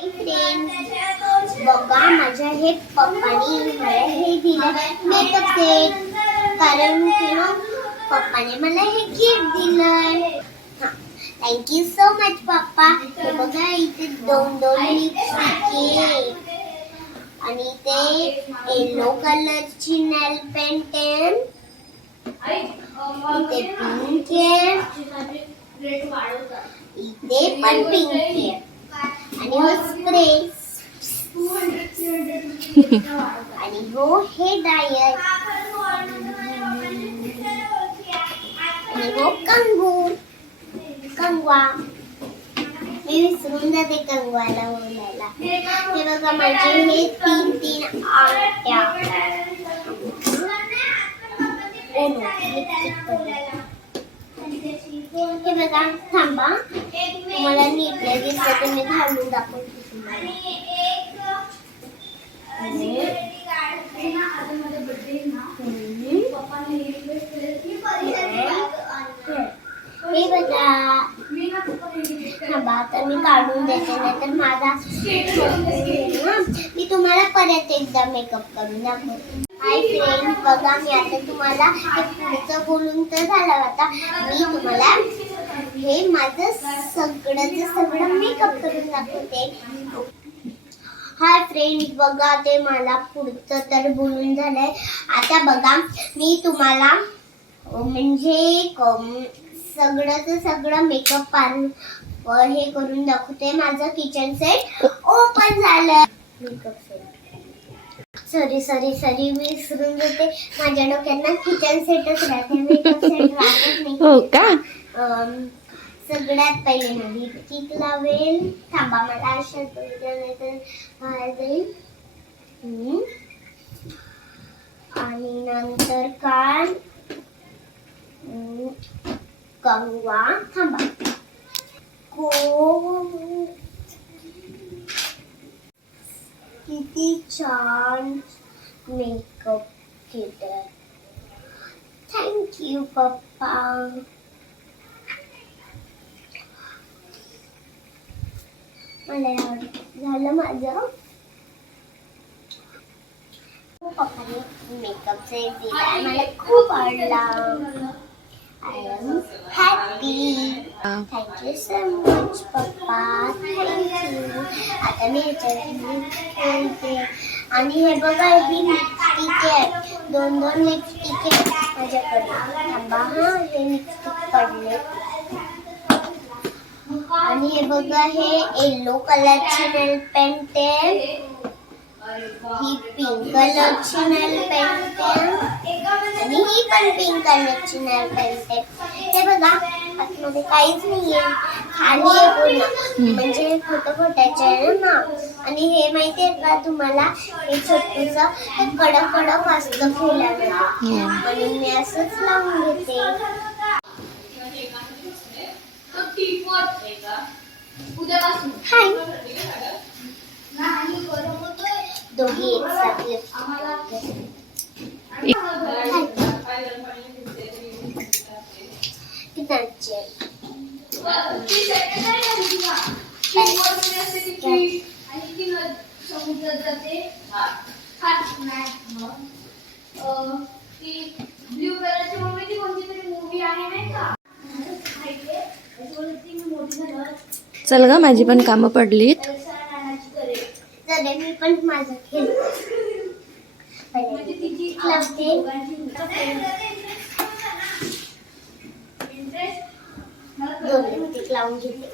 Friends बघा माझ्या हे पप्पानी मला हे दिलं मेकअप सेट कारण पप्पाने मला हे गिफ्ट दिलंय. थँक्यू सो मच पप्पा. हे बघा इथे दोन लिपस्टिक आहे आणि ते येलो कलरची नेल पेंट आहे. इथे पिंक आहे, इथे पण पिंक आहे आणि हो स्प्रे आणि हो हे डायर आणि हो कंगवा. मी विसरून जाते कंगवाला बोलायला. हे बघा माझे हे तीन आट्या. हे बघा थांबा मला नीट दिसत मी घालून दाखवते तुम्हाला. हे बघा थांबा आता मी काढून देते नाही तर माझा मी तुम्हाला परत एकदा मेकअप करून दाखवते. हाय फ्रेंड्स बघा मी आता तुम्हाला हे पुढचं बोलून तर झालं. आता मी तुम्हाला हे माझं सगळं मेकअप करून दाखवते. हाय फ्रेंड्स बघा ते मला पुढचं तर बोलून झालंय. आता बघा मी तुम्हाला म्हणजे सगळं मेकअप हे करून दाखवते. माझं किचन सेट ओपन झालं. मेकअप सेट सॉरी मी विसरून जाते. माझ्या डोक्यात किचन सेटच राहते मेकअप सेट राहत नाही. हो का? सगळ्यात पहिले ना लिपस्टिक लावेल. थांबा मला अशा नाही तर बाहेर जाईल. आणि नंतर काय कंगवा. थांबा किती छान मेकअप केलं. थँक्यू पप्पा. मला झालं माझं. पप्पाने मेकअप सेट दिला मला खूप आवडला. I am happy. Thank you so much, Papa. Thank you. आता मी ह्याच्यात आणि हे बघा ही लिपस्टिक आहे. दोन लिपस्टिक आहे माझ्याकडे. थांबा हे लिपस्टिक पडले. आणि हे बघा हे येलो कलरची नेल पेंट आहे. ही पिंक कलरची नेल पेंट आहे आणि ही पण पिंक कलरची नेल पेंट आहे. हे बघा आतमध्ये काहीच नाहीये खाली आहे पूर्ण म्हणजे खोट्याचे आहे ना. आणि हे माहितीये का तुम्हाला हे छोटूचं कडक असतं केल्यानंतर म्हणून मी असंच लावून घेते. हाय दोघी एक साथ ब्ल्यू कलरची मम्मीची कोणती तरी मूवी आहे नाही का. चल ग माझी पण कामं पडलीत. मी पण माझं केलं. लावून घेते.